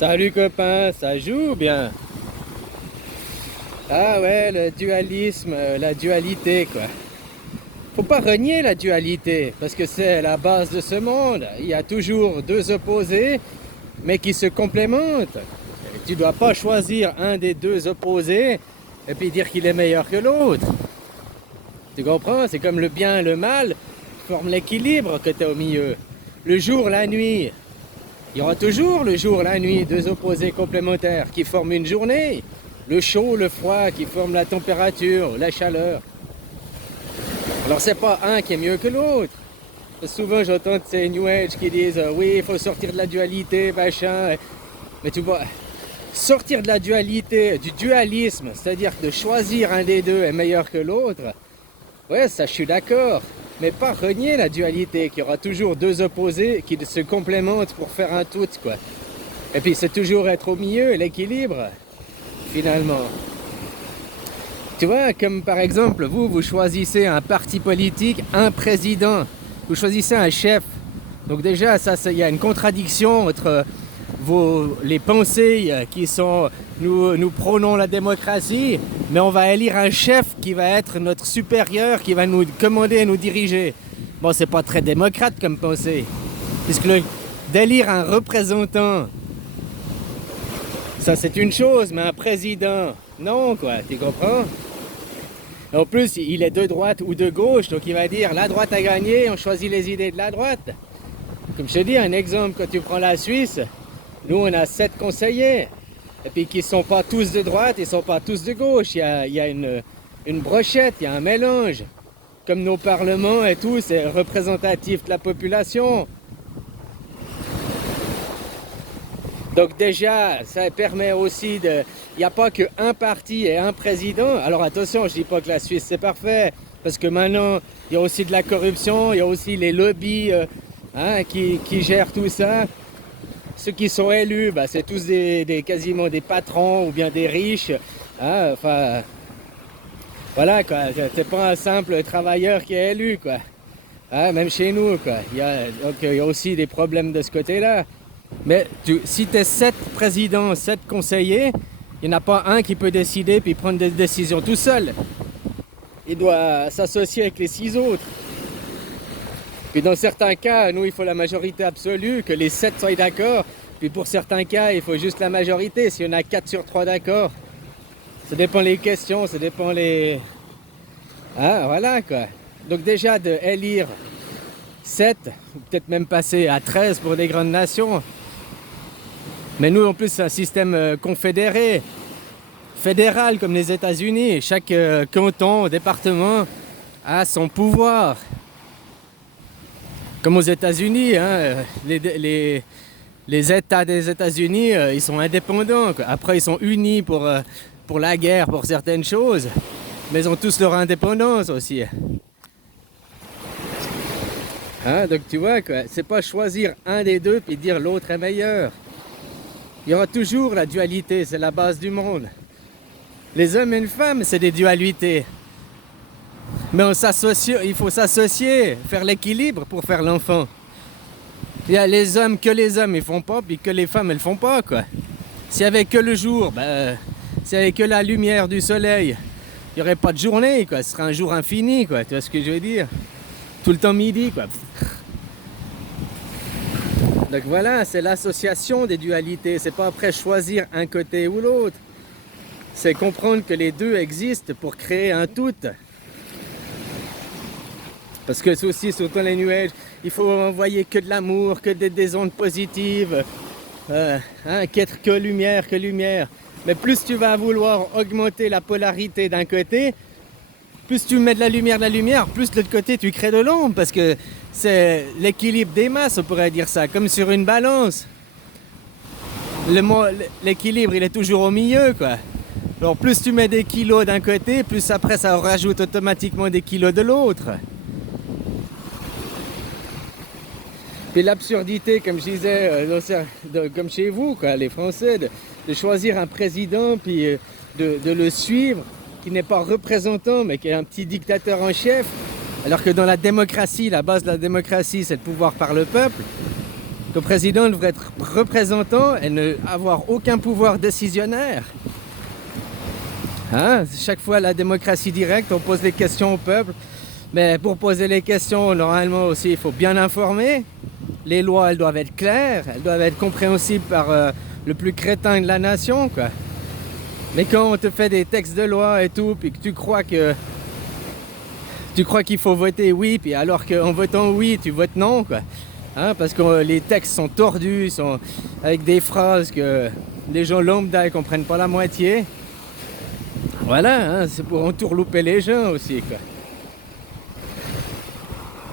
Salut copain, ça joue bien. Ah ouais, le dualisme, la dualité quoi. Faut pas renier la dualité, parce que c'est la base de ce monde. Il y a toujours deux opposés, mais qui se complémentent. Et tu dois pas choisir un des deux opposés et puis dire qu'il est meilleur que l'autre. Tu comprends? C'est comme le bien et le mal forment l'équilibre que tu as au milieu. Le jour, la nuit. Il y aura toujours le jour, la nuit, deux opposés complémentaires qui forment une journée. Le chaud, le froid qui forment la température, la chaleur. Alors c'est pas un qui est mieux que l'autre. Souvent j'entends ces New Age qui disent oui, il faut sortir de la dualité, machin. Mais tu vois, sortir de la dualité, du dualisme, c'est-à-dire de choisir un des deux est meilleur que l'autre, ouais, ça je suis d'accord. Mais pas renier la dualité, qu'il y aura toujours deux opposés qui se complémentent pour faire un tout, quoi. Et puis c'est toujours être au milieu, l'équilibre, finalement. Tu vois, comme par exemple, vous choisissez un parti politique, un président, vous choisissez un chef. Donc déjà, il y a une contradiction entre les pensées qui sont, nous prônons la démocratie, mais on va élire un chef qui va être notre supérieur, qui va nous commander et nous diriger. Bon, c'est pas très démocrate comme pensée, puisque d'élire un représentant, ça c'est une chose, mais un président, non quoi, tu comprends? En plus, il est de droite ou de gauche, donc il va dire la droite a gagné, on choisit les idées de la droite. Comme je te dis, un exemple, quand tu prends la Suisse, nous on a 7 conseillers, et puis qui ne sont pas tous de droite, ils ne sont pas tous de gauche, il y a une brochette, il y a un mélange. Comme nos parlements et tout, c'est représentatif de la population. Donc déjà, ça permet aussi de... Il n'y a pas qu'un parti et un président. Alors attention, je ne dis pas que la Suisse c'est parfait, parce que maintenant, il y a aussi de la corruption, il y a aussi les lobbies qui gèrent tout ça. Ceux qui sont élus, bah, c'est tous quasiment des patrons ou bien des riches. Enfin, voilà quoi, c'est pas un simple travailleur qui est élu quoi. Même chez nous quoi. Donc il y a aussi des problèmes de ce côté-là. Mais si tu es 7 présidents, 7 conseillers, il n'y en a pas un qui peut décider puis prendre des décisions tout seul. Il doit s'associer avec les 6 autres. Puis dans certains cas, nous, il faut la majorité absolue, que les 7 soient d'accord. Puis pour certains cas, il faut juste la majorité. S'il y en a 4 sur 3 d'accord, ça dépend les questions, ça dépend les... voilà quoi. Donc déjà de élire 7, peut-être même passer à 13 pour des grandes nations. Mais nous, en plus, c'est un système confédéré, fédéral comme les États-Unis. Chaque canton, département a son pouvoir. Comme aux États-Unis, les États des États-Unis, ils sont indépendants. Après, ils sont unis pour la guerre, pour certaines choses. Mais ils ont tous leur indépendance aussi. Donc tu vois, quoi, c'est pas choisir un des deux puis dire l'autre est meilleur. Il y aura toujours la dualité, c'est la base du monde. Les hommes et les femmes, c'est des dualités. Mais il faut s'associer, faire l'équilibre pour faire l'enfant. Il y a les hommes, ils font pas, puis que les femmes, elles font pas, quoi. S'il y avait que le jour, s'il y avait que la lumière du soleil, il n'y aurait pas de journée, quoi. Ce serait un jour infini, quoi. Tu vois ce que je veux dire? Tout le temps midi, quoi. Donc voilà, c'est l'association des dualités. C'est pas après choisir un côté ou l'autre. C'est comprendre que les deux existent pour créer un tout. Parce que c'est aussi, surtout les New Age, il faut envoyer que de l'amour, que des ondes positives, qu'être que lumière, que lumière. Mais plus tu vas vouloir augmenter la polarité d'un côté, plus tu mets de la lumière, plus de l'autre côté tu crées de l'ombre, parce que c'est l'équilibre des masses, on pourrait dire ça, comme sur une balance. L'équilibre, il est toujours au milieu, quoi. Alors plus tu mets des kilos d'un côté, plus après ça rajoute automatiquement des kilos de l'autre. Puis l'absurdité, comme je disais, comme chez vous, quoi, les Français, de choisir un président, puis de le suivre, qui n'est pas représentant, mais qui est un petit dictateur en chef, alors que dans la démocratie, la base de la démocratie, c'est le pouvoir par le peuple. Le président devrait être représentant et ne avoir aucun pouvoir décisionnaire. Hein? Chaque fois, la démocratie directe, on pose des questions au peuple. Mais pour poser les questions, normalement aussi, il faut bien informer. Les lois, elles doivent être claires, elles doivent être compréhensibles par le plus crétin de la nation, quoi. Mais quand on te fait des textes de loi et tout, puis que tu crois qu'il faut voter oui, puis alors qu'en votant oui, tu votes non, quoi. Hein, parce que les textes sont tordus, sont avec des phrases que les gens lambda ne comprennent pas la moitié. Voilà, hein, c'est pour entourlouper les gens aussi, quoi.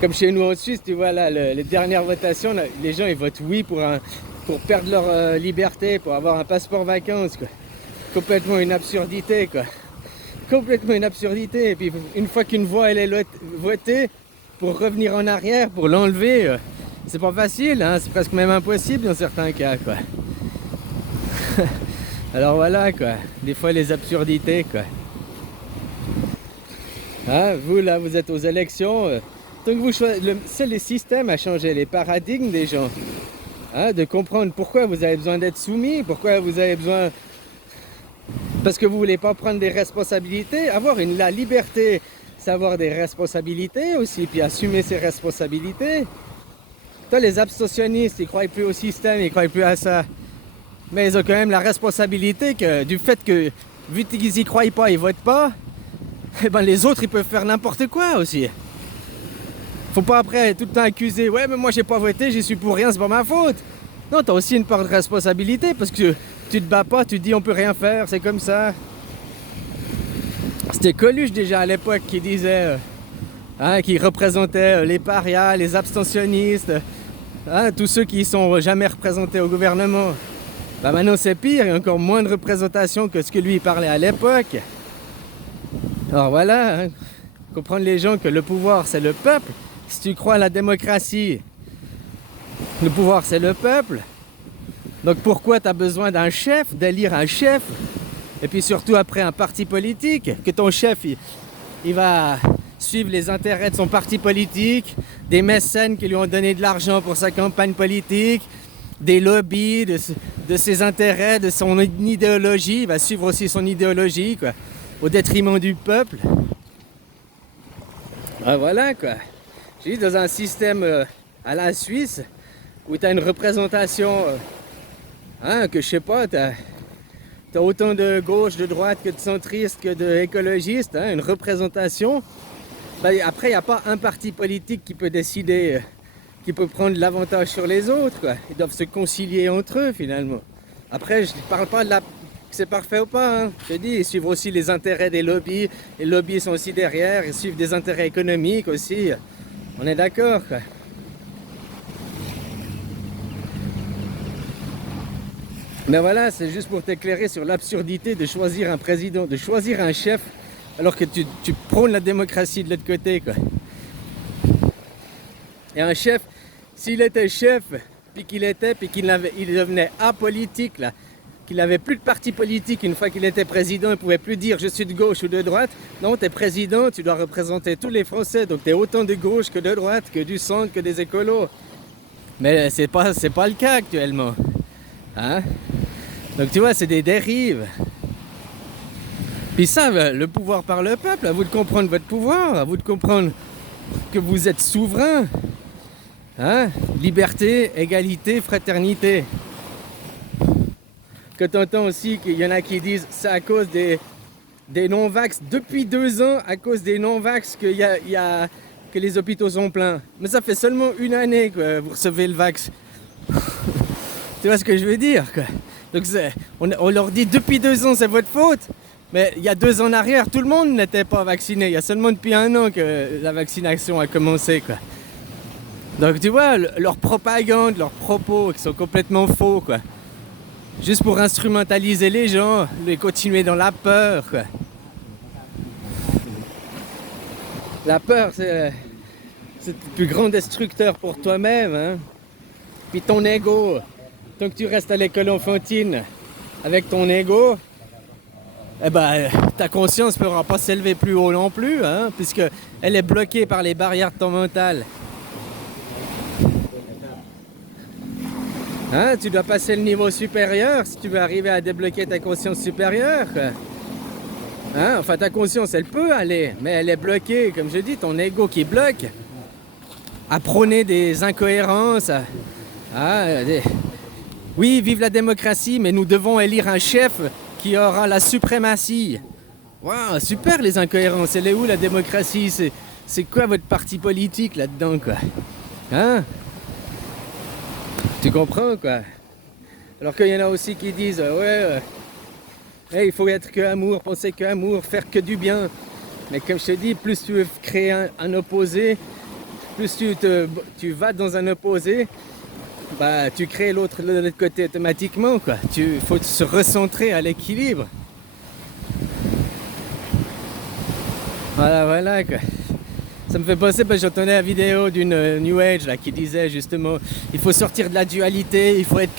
Comme chez nous en Suisse, tu vois là, les dernières votations, là, les gens ils votent oui pour perdre leur liberté, pour avoir un passeport vacances, quoi. Complètement une absurdité, quoi. Complètement une absurdité. Et puis une fois qu'une voix elle est votée, pour revenir en arrière, pour l'enlever, c'est pas facile, hein, c'est presque même impossible dans certains cas, quoi. Alors voilà, quoi. Des fois les absurdités, quoi. Hein, vous là, vous êtes aux élections. Donc c'est le système à changer les paradigmes des gens. Hein, de comprendre pourquoi vous avez besoin d'être soumis, pourquoi vous avez besoin... Parce que vous voulez pas prendre des responsabilités, avoir la liberté, c'est avoir des responsabilités aussi, puis assumer ses responsabilités. Toi, les abstentionnistes, ils croient plus au système, ils croient plus à ça. Mais ils ont quand même la responsabilité du fait que, vu qu'ils y croient pas, ils votent pas, et ben les autres, ils peuvent faire n'importe quoi aussi. Faut pas après tout le temps accuser, ouais, mais moi j'ai pas voté, j'y suis pour rien, c'est pas ma faute. Non, t'as aussi une part de responsabilité parce que tu te bats pas, tu te dis on peut rien faire, c'est comme ça. C'était Coluche déjà à l'époque qui disait, qui représentait les parias, les abstentionnistes, tous ceux qui sont jamais représentés au gouvernement. Bah maintenant c'est pire, il y a encore moins de représentation que ce que lui parlait à l'époque. Alors voilà, hein, comprendre les gens que le pouvoir c'est le peuple. Si tu crois à la démocratie, le pouvoir c'est le peuple. Donc pourquoi tu as besoin d'un chef, d'élire un chef, et puis surtout après un parti politique, que ton chef il va suivre les intérêts de son parti politique, des mécènes qui lui ont donné de l'argent pour sa campagne politique, des lobbies, de ses intérêts, de son idéologie, il va suivre aussi son idéologie, quoi, au détriment du peuple. Ah, voilà, quoi. J'ai dit, dans un système à la Suisse, où tu as une représentation, que je sais pas, tu as autant de gauche, de droite, que de centristes, que d'écologistes, une représentation. Ben, après, il n'y a pas un parti politique qui peut décider, qui peut prendre l'avantage sur les autres, quoi. Ils doivent se concilier entre eux, finalement. Après, je ne parle pas de que c'est parfait ou pas, hein. Je te dis, ils suivent aussi les intérêts des lobbies. Les lobbies sont aussi derrière, ils suivent des intérêts économiques aussi. On est d'accord, quoi. Mais voilà, c'est juste pour t'éclairer sur l'absurdité de choisir un président, de choisir un chef, alors que tu prônes la démocratie de l'autre côté, quoi. Et un chef, s'il était chef, puis qu'il devenait apolitique, là, qu'il n'avait plus de parti politique une fois qu'il était président, il ne pouvait plus dire je suis de gauche ou de droite. Non, tu es président, tu dois représenter tous les Français, donc tu es autant de gauche que de droite, que du centre, que des écolos. Mais c'est pas le cas actuellement. Hein? Donc tu vois, c'est des dérives. Puis ça, le pouvoir par le peuple, à vous de comprendre votre pouvoir, à vous de comprendre que vous êtes souverain. Hein? Liberté, égalité, fraternité. Que tu entends aussi qu'il y en a qui disent c'est à cause des non-vax. Depuis 2 ans, à cause des non-vax que les hôpitaux sont pleins. Mais ça fait seulement 1 année que vous recevez le vax. Tu vois ce que je veux dire, quoi. Donc on leur dit depuis 2 ans c'est votre faute. Mais il y a 2 ans en arrière, tout le monde n'était pas vacciné. Il y a seulement depuis 1 an que la vaccination a commencé, quoi. Donc tu vois, leur propagande, leurs propos qui sont complètement faux, quoi. Juste pour instrumentaliser les gens, les continuer dans la peur, quoi. La peur, c'est le plus grand destructeur pour toi-même, hein. Puis ton ego, tant que tu restes à l'école enfantine avec ton ego, eh ben, ta conscience ne pourra pas s'élever plus haut non plus, hein, puisque elle est bloquée par les barrières de ton mental. Hein, tu dois passer le niveau supérieur si tu veux arriver à débloquer ta conscience supérieure, quoi. Hein, enfin, ta conscience, elle peut aller, mais elle est bloquée, comme je dis, ton ego qui bloque, à prôner des incohérences. Oui, vive la démocratie, mais nous devons élire un chef qui aura la suprématie. Waouh, super les incohérences. Elle est où la démocratie? C'est quoi votre parti politique là-dedans, quoi? Hein? Tu comprends, quoi? Alors qu'il y en a aussi qui disent, il faut être que amour, penser que amour, faire que du bien. Mais comme je te dis, plus tu veux créer un opposé, plus tu vas dans un opposé, bah tu crées l'autre de l'autre côté automatiquement, quoi. Il faut se recentrer à l'équilibre. Voilà, quoi. Ça me fait penser, parce que j'entendais la vidéo d'une New Age là, qui disait justement il faut sortir de la dualité, il faut être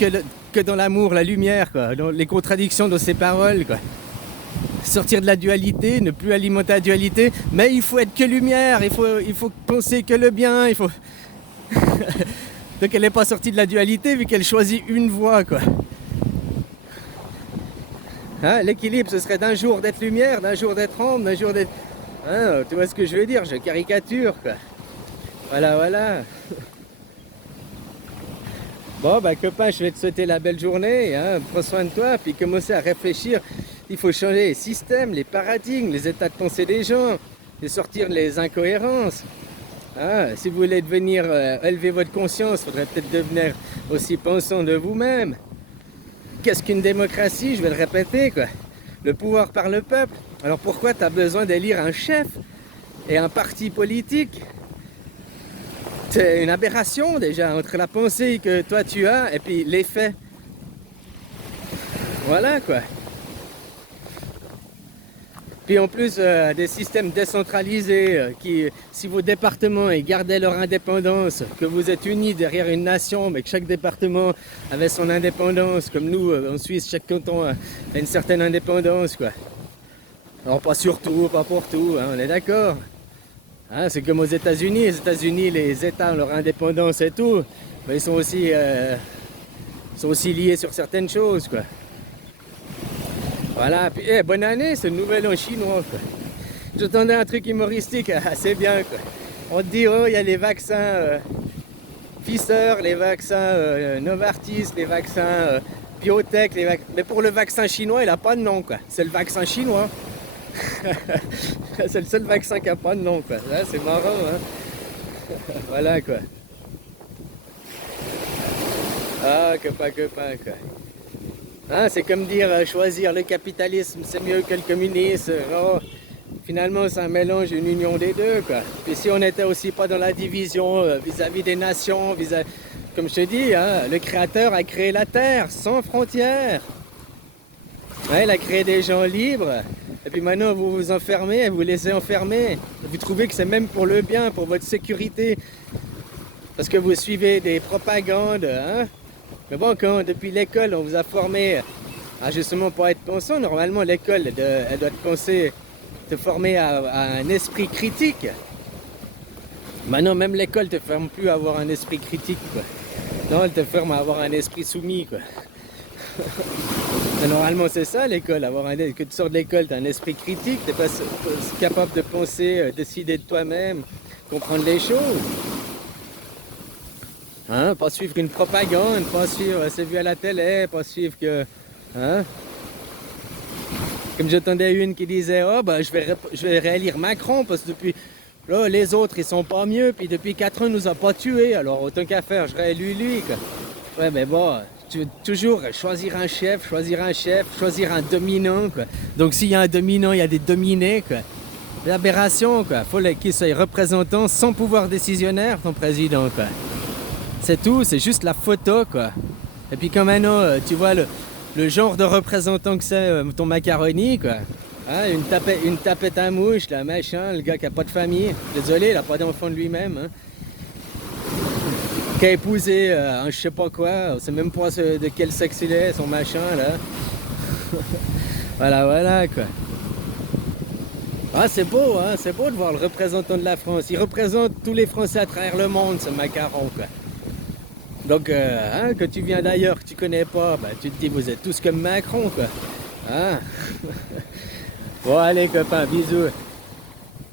que dans l'amour, la lumière, quoi, dans les contradictions dans ses paroles, quoi. Sortir de la dualité, ne plus alimenter la dualité, mais il faut être que lumière, il faut penser que le bien, il faut... Donc elle n'est pas sortie de la dualité vu qu'elle choisit une voie, quoi. Hein, l'équilibre, ce serait d'un jour d'être lumière, d'un jour d'être ombre, d'un jour d'être... Hein, tu vois ce que je veux dire? Je caricature, quoi. Voilà. Bon, bah copain, je vais te souhaiter la belle journée, hein. Prends soin de toi, puis commencer à réfléchir. Il faut changer les systèmes, les paradigmes, les états de pensée des gens, et sortir les incohérences. Ah, si vous voulez devenir, élever votre conscience, il faudrait peut-être devenir aussi pensant de vous-même. Qu'est-ce qu'une démocratie? Je vais le répéter, quoi. Le pouvoir par le peuple. Alors pourquoi tu as besoin d'élire un chef et un parti politique? C'est une aberration déjà entre la pensée que toi tu as et puis les faits. Voilà, quoi. Puis en plus, des systèmes décentralisés qui, si vos départements gardaient leur indépendance, que vous êtes unis derrière une nation, mais que chaque département avait son indépendance, comme nous en Suisse, chaque canton a une certaine indépendance, quoi. Alors pas sur tout, pas pour tout, hein, on est d'accord. Hein, c'est comme aux États-Unis. Les États-Unis, les États ont leur indépendance et tout, mais ils sont aussi liés sur certaines choses, quoi. Voilà, puis bonne année, ce nouvel an chinois, quoi. J'entendais un truc humoristique assez bien, quoi. On te dit, oh, il y a les vaccins Pfizer, les vaccins Novartis, les vaccins Biotech, mais pour le vaccin chinois, il n'a pas de nom, quoi. C'est le vaccin chinois. C'est le seul vaccin qui n'a pas de nom, quoi. Là, c'est marrant, hein. Voilà, quoi. Ah, copain, quoi. Hein, c'est comme dire choisir le capitalisme, c'est mieux que le communisme. Oh, finalement, c'est un mélange, une union des deux, quoi. Puis si on n'était aussi pas dans la division vis-à-vis des nations, comme je te dis, hein, le Créateur a créé la Terre sans frontières. Ouais, il a créé des gens libres. Et puis maintenant, vous vous enfermez, vous vous laissez enfermer. Vous trouvez que c'est même pour le bien, pour votre sécurité. Parce que vous suivez des propagandes, hein. Mais bon, quand depuis l'école, on vous a formé à justement pas être pensant, normalement l'école, elle doit te former à un esprit critique. Maintenant, même l'école ne te forme plus à avoir un esprit critique, quoi. Non, elle te forme à avoir un esprit soumis, quoi. Normalement, c'est ça l'école, que tu sors de l'école, tu as un esprit critique, tu n'es pas capable de penser, décider de toi-même, comprendre les choses. Hein, pas suivre une propagande, pas suivre, c'est vu à la télé, pas suivre que... Hein? Comme j'entendais une qui disait, oh bah je vais réélire Macron parce que depuis... Là, les autres, ils sont pas mieux, puis depuis 4 ans, ils nous a pas tués, alors autant qu'à faire, je réélus lui, quoi. Ouais, mais bon, tu veux toujours choisir un chef, choisir un dominant, quoi. Donc s'il y a un dominant, il y a des dominés, quoi. L'aberration, quoi. Faut qu'il soit représentant sans pouvoir décisionnaire, ton président, quoi. C'est tout, c'est juste la photo, quoi. Et puis comme maintenant, tu vois le genre de représentant que c'est ton macaroni, quoi. Hein, une tapette à mouche, là, machin, le gars qui a pas de famille. Désolé, il a pas d'enfant de lui-même. Hein. Qui a épousé un je sais pas quoi, on sait même pas de quel sexe il est, son machin, là. Voilà, quoi. Ah, c'est beau de voir le représentant de la France. Il représente tous les Français à travers le monde, ce macaron, quoi. Donc, que tu viens d'ailleurs, que tu connais pas, bah, tu te dis, vous êtes tous comme Macron, quoi. Hein. Bon, allez, copains, bisous.